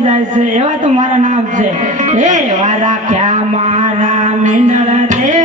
વળી જાય છે એવા તો મારા નામ છે. એ વારા ક્યાં મારા મિનળ રે